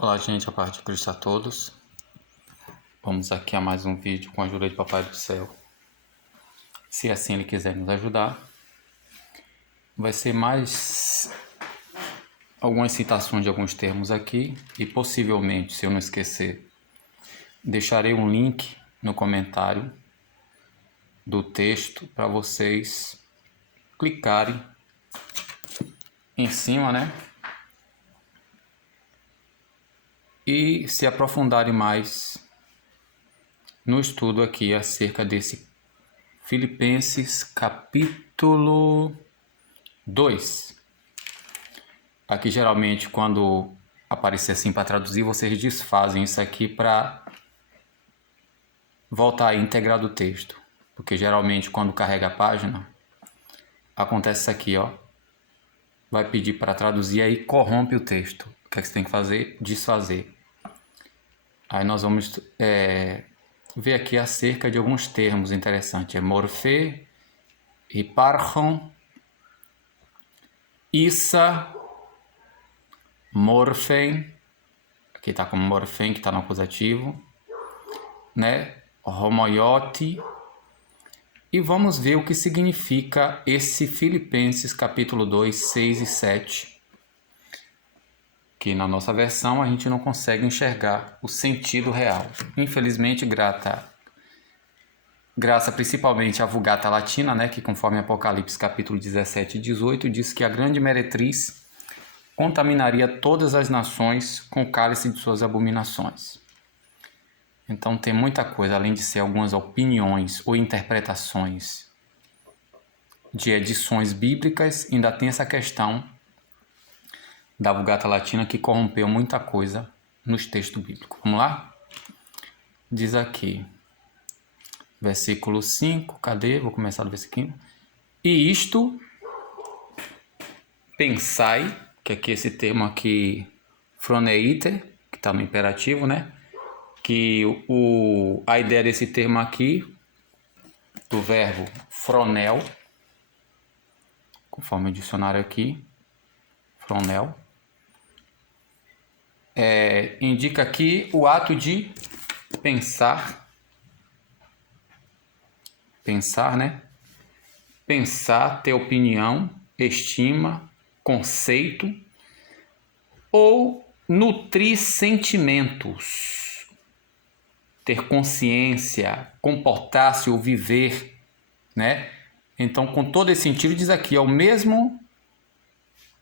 Olá, gente, a paz de Cristo a todos. Vamos aqui a mais um vídeo com a ajuda de Papai do Céu. Se assim Ele quiser nos ajudar. Vai ser mais algumas citações de alguns termos aqui e possivelmente, se eu não esquecer, deixarei um link no comentário do texto para vocês clicarem em cima, né? E se aprofundarem mais no estudo aqui acerca desse Filipenses capítulo 2. Aqui geralmente quando aparecer assim para traduzir, vocês desfazem isso aqui para voltar à íntegra do texto. Porque geralmente quando carrega a página, acontece isso aqui, ó. Vai pedir para traduzir, aí corrompe o texto. O que é que você tem que fazer? Desfazer. Aí nós vamos ver aqui acerca de alguns termos interessantes. É morfê, hiparchon, issa, morfem, aqui está como morfem, que está no acusativo, né? Homoiote. E vamos ver o que significa esse Filipenses capítulo 2, 6 e 7, que na nossa versão a gente não consegue enxergar o sentido real. Infelizmente, graça principalmente à Vulgata Latina, né, que conforme Apocalipse capítulo 17 e 18 diz que a grande meretriz contaminaria todas as nações com o cálice de suas abominações. Então tem muita coisa, além de ser algumas opiniões ou interpretações de edições bíblicas, ainda tem essa questão da Vulgata Latina que corrompeu muita coisa nos textos bíblicos. Vamos lá? Diz aqui, versículo 5, cadê? Vou começar do versículo 5. E isto, pensai, que aqui esse termo aqui, phroneite, que está no imperativo, né? Que a ideia desse termo aqui, do verbo phronel, conforme o dicionário aqui, phronel, indica aqui o ato de pensar, né? Pensar, ter opinião, estima, conceito ou nutrir sentimentos, ter consciência, comportar-se ou viver, né? Então, com todo esse sentido, diz aqui, é o mesmo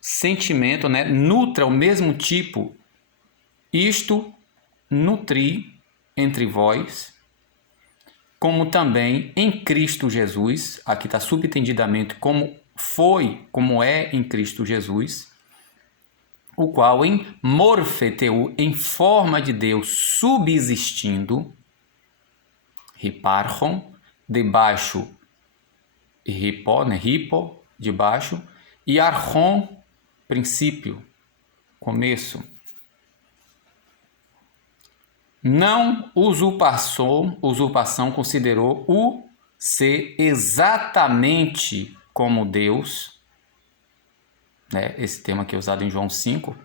sentimento, né? Nutra o mesmo tipo. Isto nutri entre vós, como também em Cristo Jesus, aqui está subentendidamente como é em Cristo Jesus, o qual em morfeteu, em forma de Deus, subsistindo, hiparchon, debaixo, hipo, né, hipo, debaixo, e archon, princípio, começo. Não usurpação considerou o ser exatamente como Deus, né? Esse tema aqui é usado em João 5,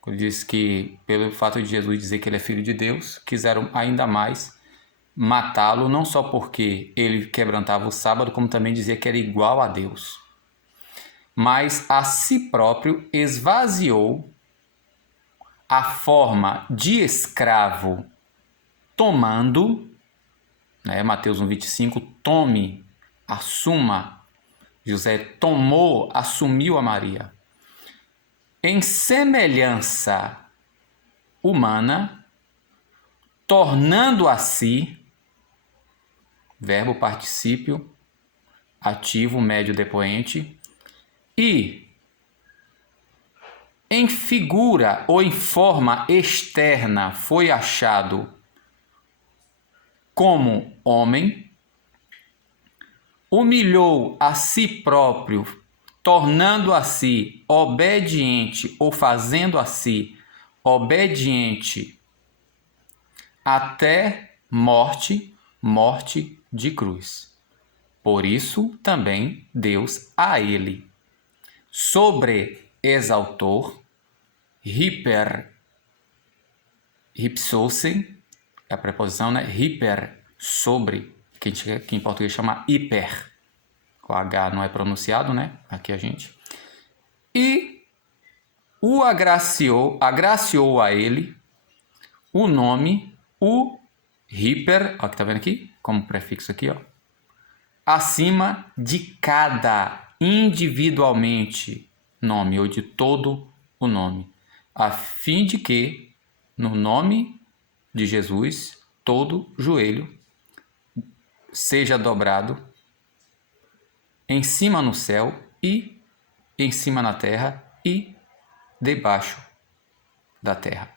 quando diz que pelo fato de Jesus dizer que ele é filho de Deus, quiseram ainda mais matá-lo, não só porque ele quebrantava o sábado, como também dizia que era igual a Deus. Mas a si próprio esvaziou a forma de escravo, tomando, né, Mateus 1,25, tome, assuma, José tomou, assumiu a Maria, em semelhança humana, tornando a si, verbo particípio, ativo, médio, depoente, e em figura ou em forma externa foi achado como homem, humilhou a si próprio, tornando a si obediente ou fazendo a si obediente até morte de cruz. Por isso também Deus a ele sobreexaltou, hypsousen, é a preposição, né? Hyper, sobre, que em português chama hiper. O H não é pronunciado, né? Aqui a gente. E o agraciou a ele o nome, o hiper, ó, que tá vendo aqui? Como prefixo aqui, ó. Acima de cada individualmente nome, ou de todo o nome, a fim de que, no nome de Jesus, todo joelho seja dobrado em cima no céu e em cima na terra e debaixo da terra.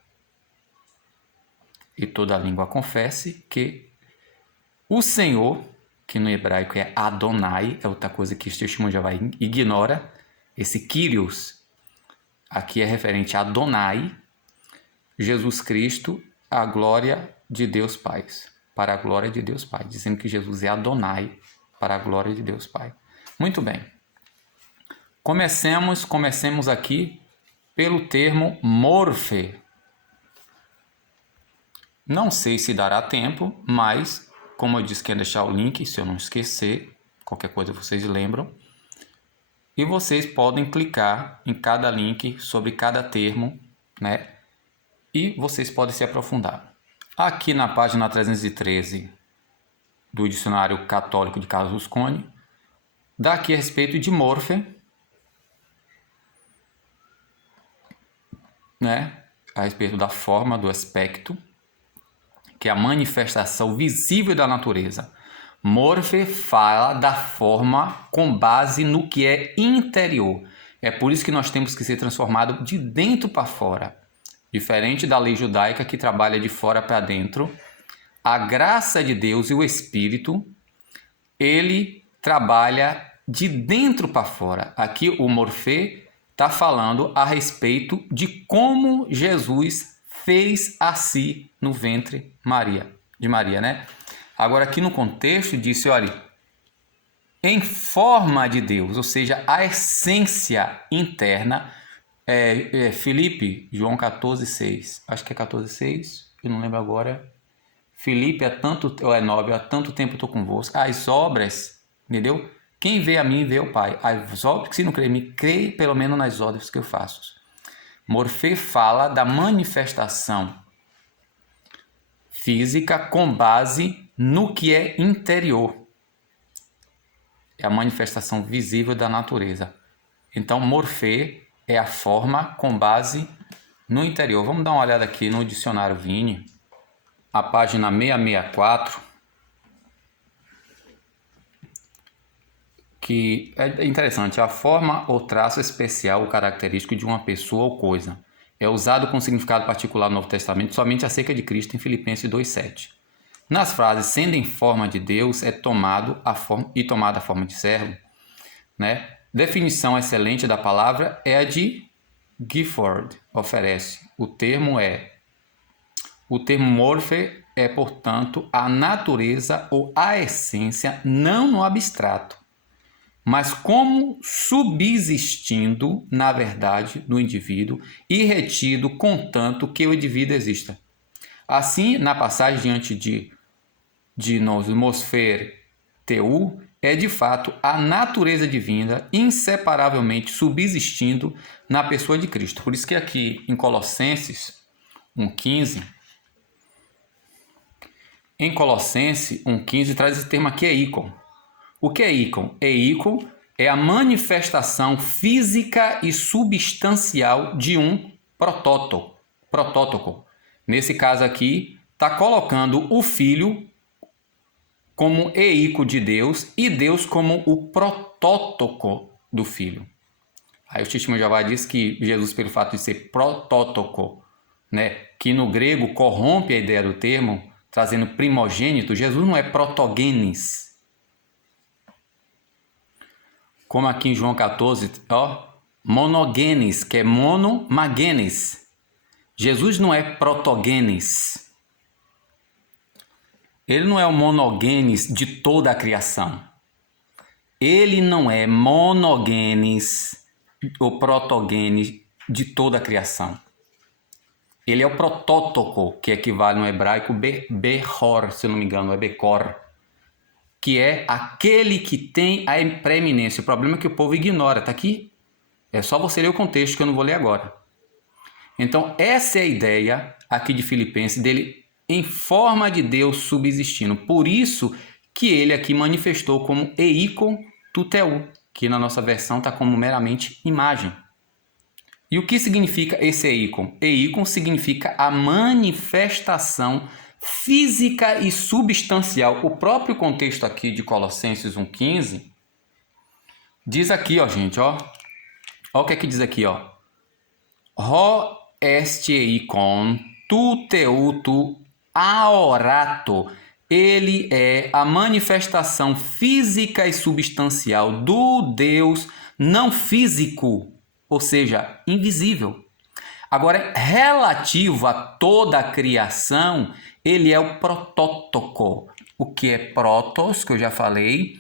E toda língua confesse que o Senhor, que no hebraico é Adonai, é outra coisa que o Testemunho de Jeová ignora, esse Kyrios, aqui é referente a Adonai, Jesus Cristo, a glória de Deus Pai, para a glória de Deus Pai, dizendo que Jesus é Adonai, para a glória de Deus Pai. Muito bem. Comecemos aqui pelo termo morfe. Não sei se dará tempo, mas, como eu disse que ia deixar o link, se eu não esquecer, qualquer coisa vocês lembram. E vocês podem clicar em cada link sobre cada termo, né? E vocês podem se aprofundar. Aqui na página 313 do Dicionário Católico de Carlos Rusconi, dá aqui a respeito de morfe, né? A respeito da forma, do aspecto, que é a manifestação visível da natureza. Morfe fala da forma com base no que é interior. É por isso que nós temos que ser transformados de dentro para fora. Diferente da lei judaica que trabalha de fora para dentro, a graça de Deus e o Espírito, ele trabalha de dentro para fora. Aqui o morfe está falando a respeito de como Jesus fez a si no ventre de Maria, né? Agora aqui no contexto disse, olha, em forma de Deus, ou seja, a essência interna, Filipe, João 14,6, acho que é 14,6, eu não lembro agora. Filipe, ou é 9, há tanto tempo estou convosco. As obras, entendeu? Quem vê a mim, vê o Pai. As obras, se não crê em mim, crê pelo menos nas obras que eu faço. Morfe fala da manifestação física com base no que é interior. É a manifestação visível da natureza. Então, morfe é a forma com base no interior. Vamos dar uma olhada aqui no dicionário Vini, a página 664, que é interessante. A forma ou traço especial ou característico de uma pessoa ou coisa. É usado com significado particular no Novo Testamento somente acerca de Cristo em Filipenses 2,7. Nas frases, sendo em forma de Deus, é tomada a forma de servo, né? Definição excelente da palavra é a de Gifford, oferece. O termo morfe é, portanto, a natureza ou a essência, não no abstrato, mas como subsistindo na verdade do indivíduo e retido contanto que o indivíduo exista. Assim, na passagem diante de Nosfer Teu, é de fato a natureza divina inseparavelmente subsistindo na pessoa de Cristo. Por isso que aqui em Colossenses 1,15, traz esse termo aqui, é ícon. O que é ícon? Ícon é a manifestação física e substancial de um protótipo. Nesse caso aqui, está colocando o Filho como ícon de Deus e Deus como o protótipo do Filho. Aí o Testemunho de Jeová diz que Jesus, pelo fato de ser protótipo, né, que no grego corrompe a ideia do termo, trazendo primogênito, Jesus não é protogenes. Como aqui em João 14, monogenes, que é monomagenes. Jesus não é protogenes. Ele não é o monogenes de toda a criação. Ele não é monogenes ou protogenes de toda a criação. Ele é o protótoco, que equivale no hebraico Bechor, se eu não me engano, é Becor, que é aquele que tem a preeminência. O problema é que o povo ignora, está aqui. É só você ler o contexto que eu não vou ler agora. Então, essa é a ideia aqui de Filipenses, dele em forma de Deus subsistindo. Por isso que ele aqui manifestou como eikon tuteu, que na nossa versão está como meramente imagem. E o que significa esse eikon? Eikon significa a manifestação física e substancial. O próprio contexto aqui de Colossenses 1,15 diz aqui, ó, gente, ó. Ó o que é que diz aqui, ó. Ho est eikon tuteutu aorato. Ele é a manifestação física e substancial do Deus não físico, ou seja, invisível. Agora, relativo a toda a criação, ele é o protótoco. O que é protos, que eu já falei,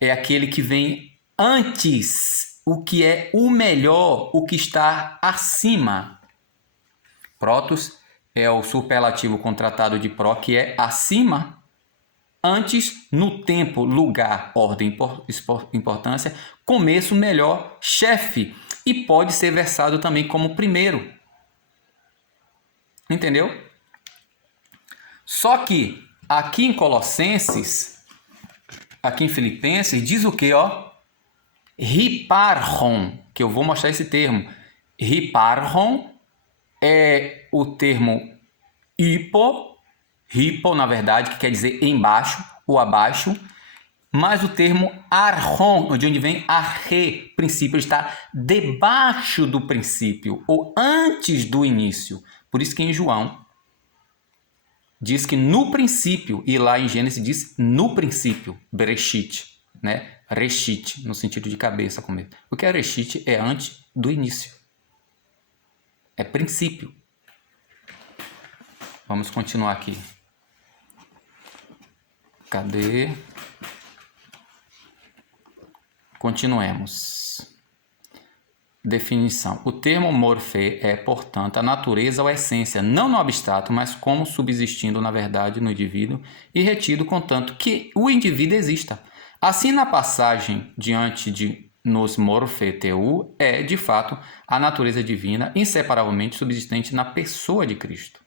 é aquele que vem antes, o que é o melhor, o que está acima. Protos é o superlativo contratado de pro, que é acima, antes, no tempo, lugar, ordem, importância, começo, melhor, chefe. E pode ser versado também como primeiro. Entendeu? Só que aqui em Colossenses, aqui em Filipenses, diz o que, ó? Hiparchon, que eu vou mostrar esse termo. Hiparchon é o termo hipo, na verdade, que quer dizer embaixo ou abaixo, mas o termo archon, de onde vem arre, princípio, está debaixo do princípio, ou antes do início. Por isso que em João diz que no princípio, e lá em Gênesis diz no princípio, Bereshit, né? Reshit, no sentido de cabeça. O que é Reshit é antes do início. É princípio. Vamos continuar aqui. Cadê? Continuemos. Definição. O termo morfê é, portanto, a natureza ou a essência, não no abstrato, mas como subsistindo, na verdade, no indivíduo e retido, contanto que o indivíduo exista. Assim, na passagem diante de nos morfeteu, é, de fato, a natureza divina inseparavelmente subsistente na pessoa de Cristo.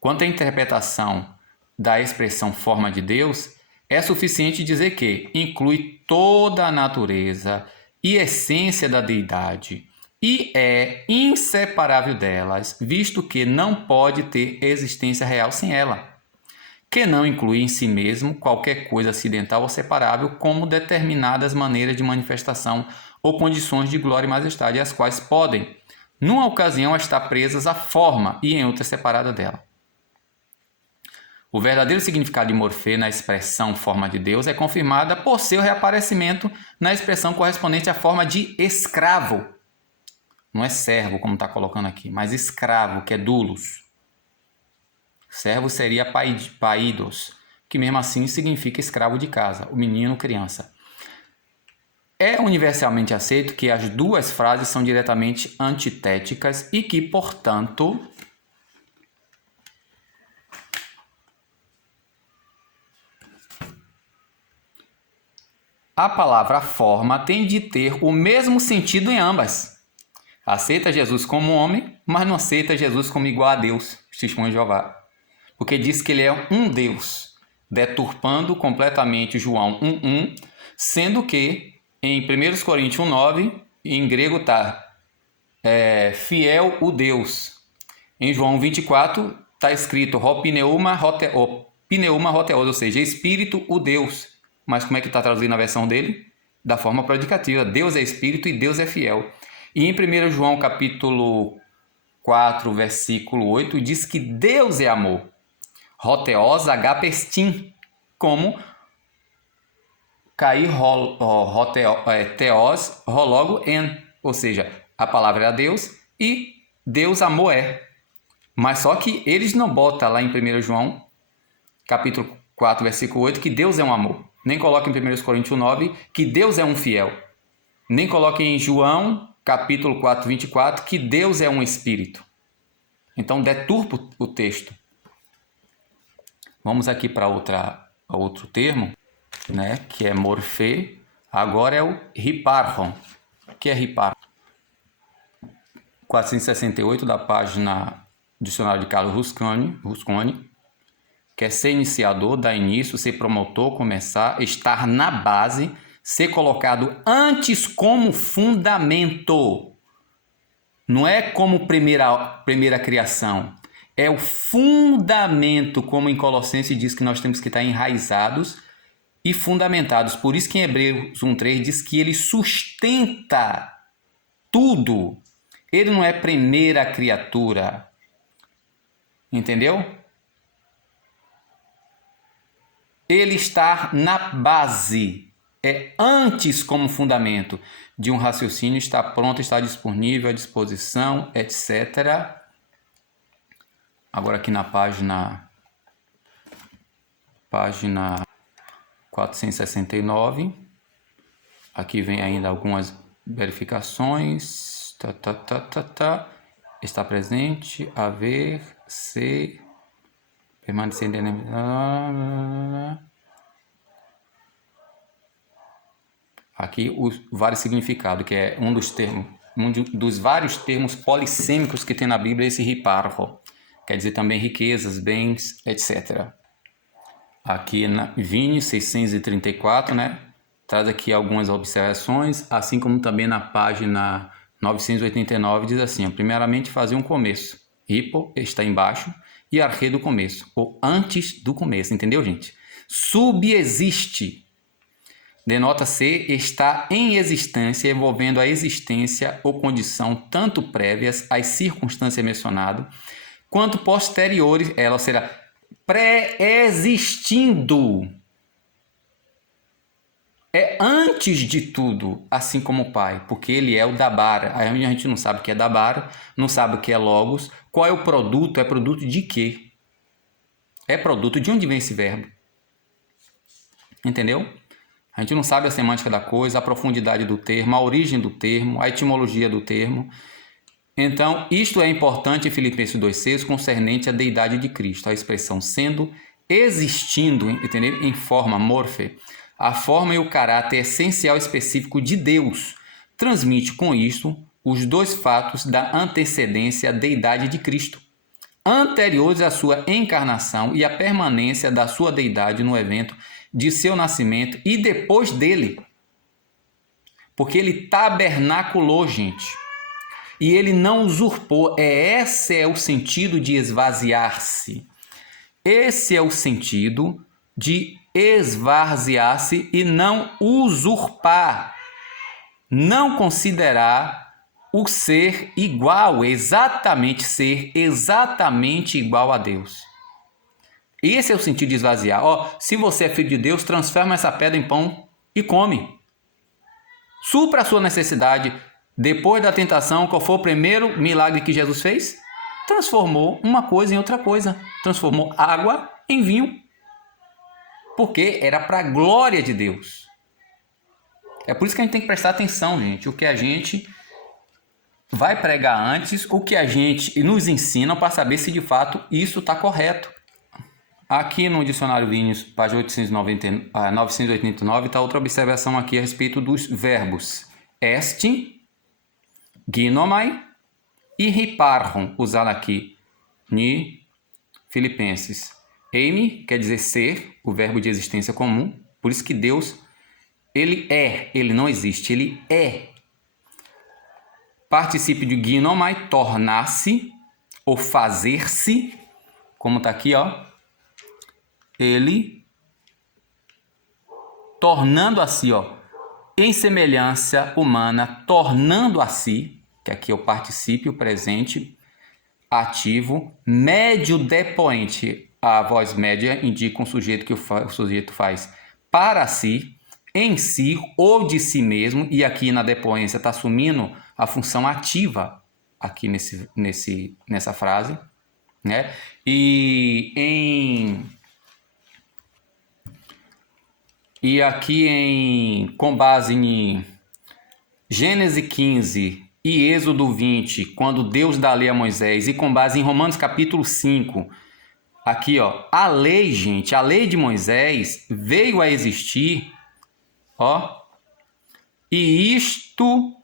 Quanto à interpretação da expressão forma de Deus, é suficiente dizer que inclui toda a natureza e essência da deidade e é inseparável delas, visto que não pode ter existência real sem ela, que não inclui em si mesmo qualquer coisa acidental ou separável, como determinadas maneiras de manifestação ou condições de glória e majestade, as quais podem, numa ocasião, estar presas à forma e em outra separada dela. O verdadeiro significado de morfê na expressão forma de Deus é confirmada por seu reaparecimento na expressão correspondente à forma de escravo. Não é servo, como está colocando aqui, mas escravo, que é doulos. Servo seria paidos, que mesmo assim significa escravo de casa, o menino, criança. É universalmente aceito que as duas frases são diretamente antitéticas e que, portanto, a palavra forma tem de ter o mesmo sentido em ambas. Aceita Jesus como homem, mas não aceita Jesus como igual a Deus, testemunho de Jeová. Porque diz que ele é um Deus, deturpando completamente João 1:1, sendo que em 1 Coríntios 1:9, em grego está fiel o Deus. Em João 24 está escrito pneuma hoteos, ou seja, espírito o Deus. Mas como é que está traduzido na versão dele? Da forma predicativa. Deus é espírito e Deus é fiel. E em 1 João capítulo 4, versículo 8, diz que Deus é amor. Hoteos agapestim, como cair teos rologo en, ou seja, a palavra é Deus e Deus amor é. Mas só que eles não botam lá em 1 João capítulo 4, versículo 8, que Deus é um amor. Nem coloca em 1 Coríntios 9 que Deus é um fiel. Nem coloca em João capítulo 4, 24, que Deus é um espírito. Então deturpa o texto. Vamos aqui para outro termo, né, que é morfê. Agora é o hiparchon. O que é hiparchon? 468 da página Dicionário de Carlos Rusconi, que é ser iniciador, dar início, ser promotor, começar, estar na base, ser colocado antes como fundamento. Não é como primeira criação. É o fundamento, como em Colossenses diz que nós temos que estar enraizados e fundamentados. Por isso que em Hebreus 1:3 diz que ele sustenta tudo. Ele não é primeira criatura. Entendeu? Ele está na base. É antes como fundamento de um raciocínio, está pronto, está disponível, à disposição, etc. Agora aqui na página 469, aqui vem ainda algumas verificações. Está presente, haver, ser, permanecer independente. Aqui os vários significados, que é um dos vários termos polissêmicos que tem na Bíblia, esse hiparcho. Quer dizer também riquezas, bens, etc. Aqui na Vini 634, né? Traz aqui algumas observações, assim como também na página 989 diz assim, ó, primeiramente fazer um começo. Hipo está embaixo e arche do começo, ou antes do começo, entendeu, gente? Subexiste. Denota ser está em existência, envolvendo a existência ou condição tanto prévias às circunstâncias mencionadas, quanto posteriores, ela será pré-existindo. É antes de tudo, assim como o Pai, porque ele é o Dabar. Aí a gente não sabe o que é Dabar, não sabe o que é Logos. Qual é o produto? É produto de quê? É produto de onde vem esse verbo? Entendeu? A gente não sabe a semântica da coisa, a profundidade do termo, a origem do termo, a etimologia do termo. Então, isto é importante em Filipenses 2,6, concernente à deidade de Cristo, a expressão sendo, existindo, entendeu? Em forma morfe, a forma e o caráter essencial específico de Deus. Transmite com isto os dois fatos da antecedência à deidade de Cristo, anteriores à sua encarnação e à permanência da sua deidade no evento de seu nascimento e depois dele. Porque ele tabernaculou, gente. E ele não usurpou. Esse é o sentido de esvaziar-se. Esse é o sentido de esvaziar-se e não usurpar. Não considerar o ser igual, ser exatamente igual a Deus. Esse é o sentido de esvaziar. Se você é filho de Deus, transforma essa pedra em pão e come. Supra a sua necessidade. Depois da tentação, qual foi o primeiro milagre que Jesus fez? Transformou uma coisa em outra coisa. Transformou água em vinho. Porque era para a glória de Deus. É por isso que a gente tem que prestar atenção, gente. O que a gente vai pregar antes, o que a gente nos ensina para saber se de fato isso está correto. Aqui no dicionário Vinhos, página 989, está outra observação aqui a respeito dos verbos est, ginomai e hiparchon, usado aqui em Filipenses. Eime quer dizer ser, o verbo de existência comum, por isso que Deus, ele é, ele não existe, ele é. Particípio de ginomai, tornar-se ou fazer-se, como está aqui, ele tornando a si, em semelhança humana, tornando a si, que aqui é o particípio presente, ativo, médio depoente. A voz média indica um sujeito que o sujeito faz para si, em si ou de si mesmo, e aqui na depoência está assumindo a função ativa aqui nessa frase, né? E aqui com base em Gênesis 15, e Êxodo 20, quando Deus dá a lei a Moisés, e com base em Romanos capítulo 5, aqui, ó, a lei, gente, a lei de Moisés veio a existir, ó, e isto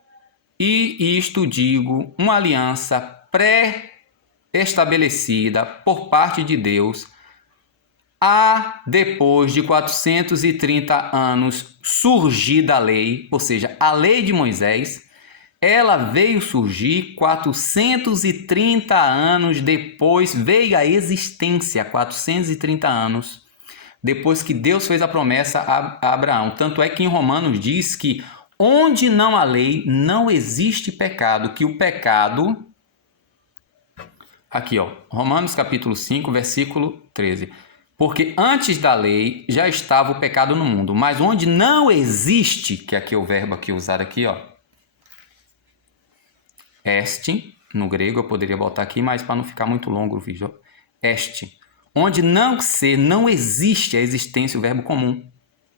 digo, uma aliança pré-estabelecida por parte de Deus, depois de 430 anos surgida a lei, ou seja, a lei de Moisés, ela veio surgir 430 anos depois, veio à existência 430 anos depois que Deus fez a promessa a Abraão. Tanto é que em Romanos diz que onde não há lei, não existe pecado, que o pecado... Aqui, ó, Romanos capítulo 5, versículo 13. Porque antes da lei já estava o pecado no mundo, mas onde não existe, que aqui é o verbo aqui usado aqui, ó, este, no grego eu poderia botar aqui, mas para não ficar muito longo o vídeo, ó, este, onde não existe a existência, o verbo comum,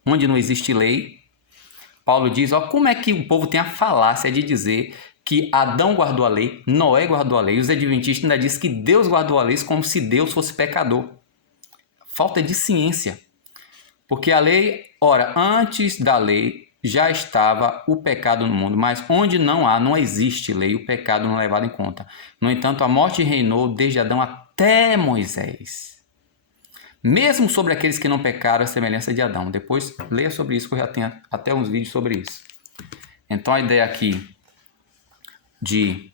onde não existe lei, Paulo diz, ó, como é que o povo tem a falácia de dizer que Adão guardou a lei, Noé guardou a lei, os adventistas ainda dizem que Deus guardou a lei como se Deus fosse pecador. Falta de ciência. Porque a lei, ora, antes da lei já estava o pecado no mundo, mas onde não existe lei, o pecado não é levado em conta. No entanto, a morte reinou desde Adão até Moisés. Mesmo sobre aqueles que não pecaram, a semelhança de Adão. Depois, leia sobre isso, que eu já tenho até uns vídeos sobre isso. Então, a ideia aqui de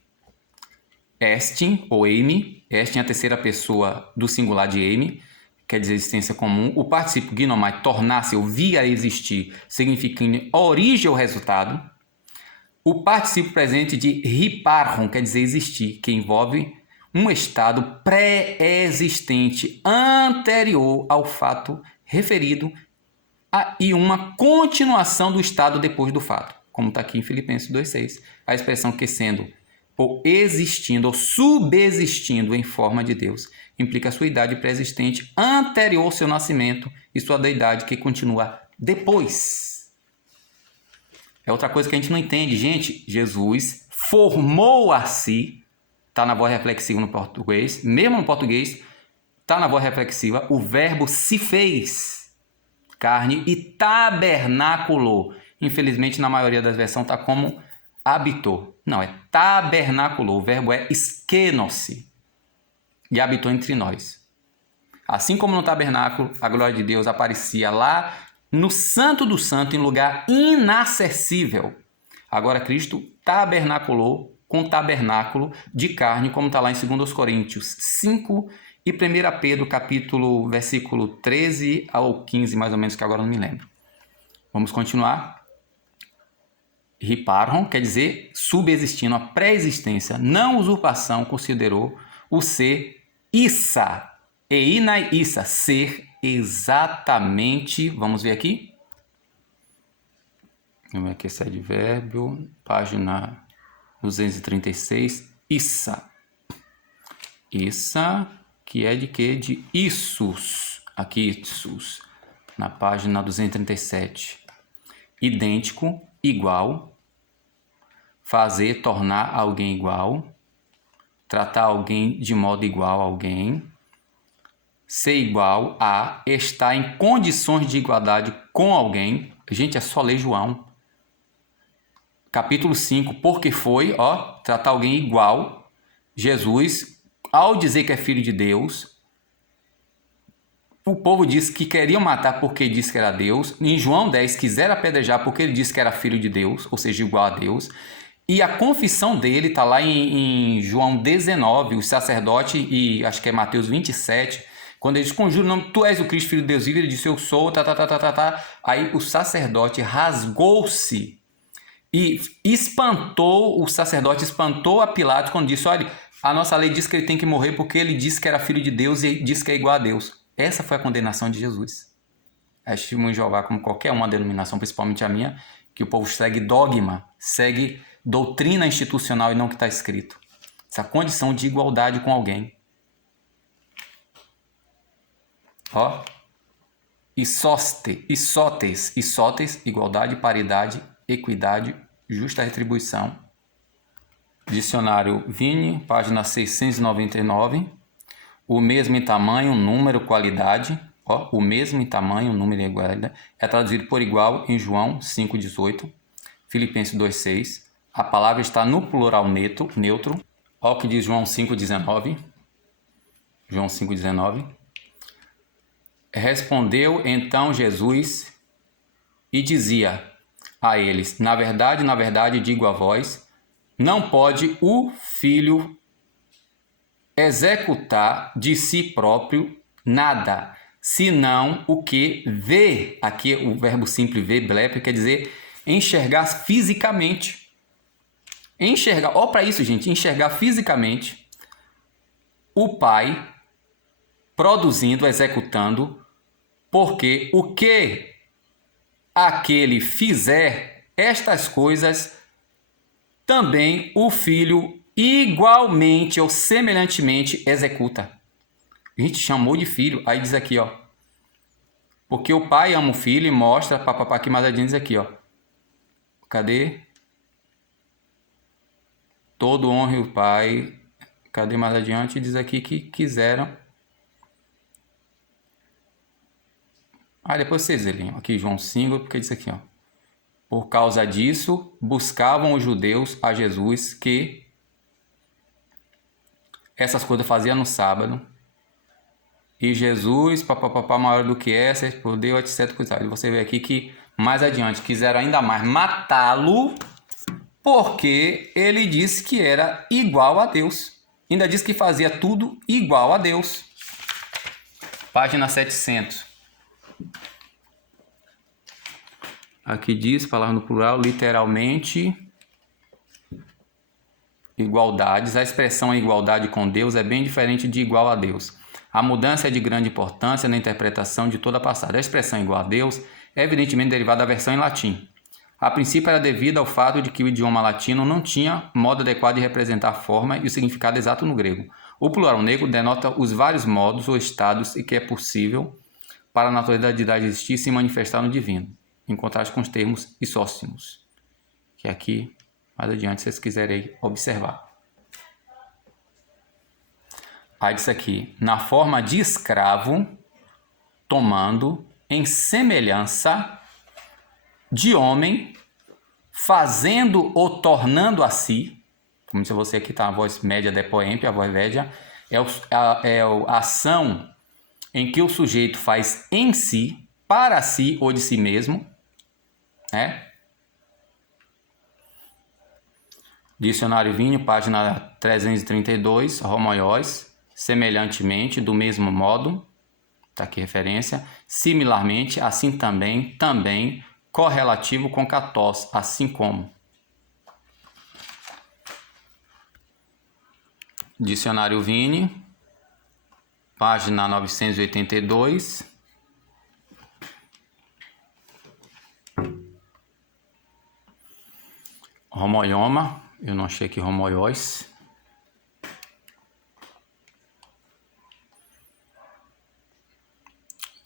estin, ou eimi, estin é a terceira pessoa do singular de eimi, quer dizer existência comum. O particípio ginomai, tornar-se ou vir a existir, significando origem ou resultado. O particípio presente de riparron, quer dizer existir, que envolve um estado pré-existente, anterior ao fato referido, e uma continuação do estado depois do fato, como está aqui em Filipenses 2,6. A expressão que sendo ou existindo ou subsistindo em forma de Deus implica a sua idade pré-existente anterior ao seu nascimento e sua deidade que continua depois. É outra coisa que a gente não entende, gente. Jesus formou a si, está na voz reflexiva no português, mesmo no português, está na voz reflexiva, o verbo se fez carne e tabernaculou. Infelizmente, na maioria das versões está como habitou. Não, é tabernaculou. O verbo é esquenos-se. E habitou entre nós. Assim como no tabernáculo, a glória de Deus aparecia lá no Santo do Santo, em lugar inacessível. Agora Cristo tabernaculou com tabernáculo de carne, como está lá em 2 Coríntios 5 e 1 Pedro, capítulo, versículo 13 ao 15, mais ou menos, que agora não me lembro. Vamos continuar. Riparron quer dizer subexistindo, a pré-existência, não usurpação, considerou o ser issa, einai issa, ser exatamente, vamos ver aqui, como é que é advérbio, página 236, issa, que é de quê? De issus, aqui issus, na página 237, idêntico, igual, fazer, tornar alguém igual, tratar alguém de modo igual a alguém, ser igual a, estar em condições de igualdade com alguém. Gente, é só ler João. Capítulo 5, porque foi, ó, tratar alguém igual. Jesus, ao dizer que é filho de Deus, o povo disse que queriam matar porque disse que era Deus. Em João 10, quiseram apedrejar porque ele disse que era filho de Deus, ou seja, igual a Deus. E a confissão dele está lá em João 19, o sacerdote, e acho que é Mateus 27, quando ele diz, conjura o nome, tu és o Cristo, filho de Deus vivo, ele disse, eu sou, Aí o sacerdote rasgou-se e o sacerdote espantou a Pilatos quando disse, olha, a nossa lei diz que ele tem que morrer porque ele disse que era filho de Deus e disse que é igual a Deus. Essa foi a condenação de Jesus. A Testemunha de Jeová, como qualquer uma denominação, principalmente a minha, que o povo segue dogma, segue doutrina institucional e não o que está escrito. Essa condição de igualdade com alguém. Ó. Isótes, igualdade, paridade, equidade, justa retribuição. Dicionário Vini, página 699. O mesmo em tamanho, número, qualidade. O mesmo em tamanho, número e qualidade. É traduzido por igual em João 5,18. Filipenses 2,6. A palavra está no plural neutro. Olha o que diz João 5,19. João 5,19. Respondeu então Jesus e dizia a eles: na verdade, digo a vós, não pode o Filho executar de si próprio nada, senão o que vê. Aqui o verbo simples ver, blepe, quer dizer enxergar fisicamente. Enxergar, ó, para isso, gente, enxergar fisicamente o Pai produzindo, executando, porque o que aquele fizer estas coisas, também o Filho igualmente ou semelhantemente executa. A gente chamou de filho, aí diz aqui, ó. Porque o pai ama o filho e mostra, papapá, aqui mais adiante diz aqui, ó. Cadê? Todo honre o pai. Cadê mais adiante? Diz aqui que quiseram. Depois vocês leem. Aqui João 5, porque diz aqui, ó. Por causa disso, buscavam os judeus a Jesus que essas coisas fazia no sábado. E Jesus, papapá, maior do que essa, por Deus, etc. E você vê aqui que mais adiante quiseram ainda mais matá-lo, porque ele disse que era igual a Deus. Ainda disse que fazia tudo igual a Deus. Página 700. Aqui diz, palavra no plural, literalmente, igualdades. A expressão igualdade com Deus é bem diferente de igual a Deus. A mudança é de grande importância na interpretação de toda a passagem. A expressão igual a Deus é evidentemente derivada da versão em latim. A princípio era devida ao fato de que o idioma latino não tinha modo adequado de representar a forma e o significado exato no grego. O plural negro denota os vários modos ou estados em que é possível para a naturalidade existir e se manifestar no divino, em contraste com os termos isóssimos, que aqui, mais adiante, vocês quiserem observar. Aí diz aqui, na forma de escravo, tomando em semelhança de homem, fazendo ou tornando a si, como se você aqui está a voz média depoente, a voz média, é a ação em que o sujeito faz em si, para si ou de si mesmo, né? Dicionário Vinho, página 332, homoiós, semelhantemente, do mesmo modo, está aqui referência, similarmente, assim também, correlativo com katós, assim como. Dicionário Vini, página 982. Homoioma, eu não achei aqui homoiós.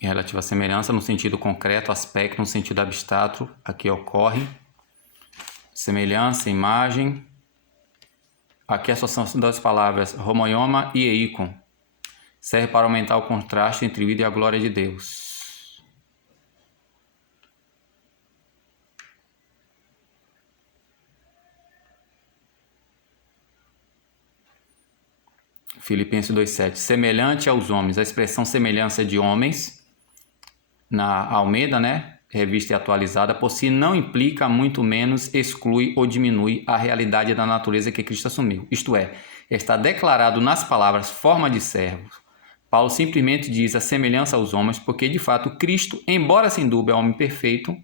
Em relativa semelhança, no sentido concreto, aspecto, no sentido abstrato, aqui ocorre. Semelhança, imagem. Aqui a associação das palavras homoioma e eikon. Serve para aumentar o contraste entre o vida e a glória de Deus. Filipenses 2,7. Semelhante aos homens. A expressão semelhança de homens, na Almeida, né? Revista e atualizada, por si não implica, muito menos exclui ou diminui a realidade da natureza que Cristo assumiu. Isto é, está declarado nas palavras forma de servo. Paulo simplesmente diz a semelhança aos homens, porque de fato Cristo, embora sem dúvida homem perfeito,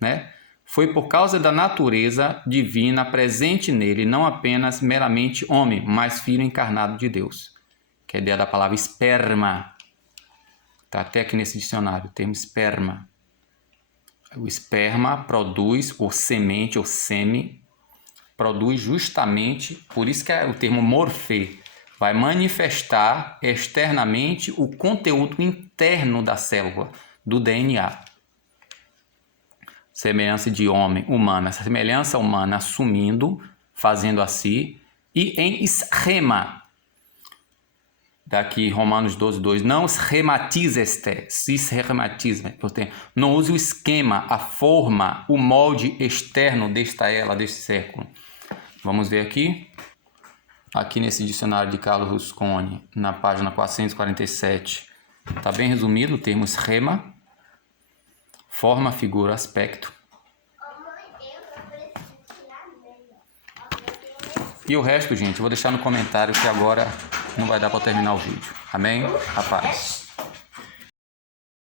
né, foi por causa da natureza divina presente nele, não apenas meramente homem, mas filho encarnado de Deus. Que é a ideia da palavra esperma. Está até aqui nesse dicionário, o termo esperma. O esperma produz, ou semente, ou seme, produz justamente, por isso que é o termo morfê, vai manifestar externamente o conteúdo interno da célula, do DNA. Semelhança de homem, humana, essa semelhança humana assumindo fazendo assim, e em esquema. Daqui Romanos 12:2, não esquematizeste, se esquematismo, portanto, não use o esquema, a forma, o molde externo deste círculo. Vamos ver aqui nesse dicionário de Carlos Rusconi, na página 447, está bem resumido o termo esquema, forma, figura, aspecto. E o resto, gente, eu vou deixar no comentário que agora não vai dar para terminar o vídeo. Amém? A paz.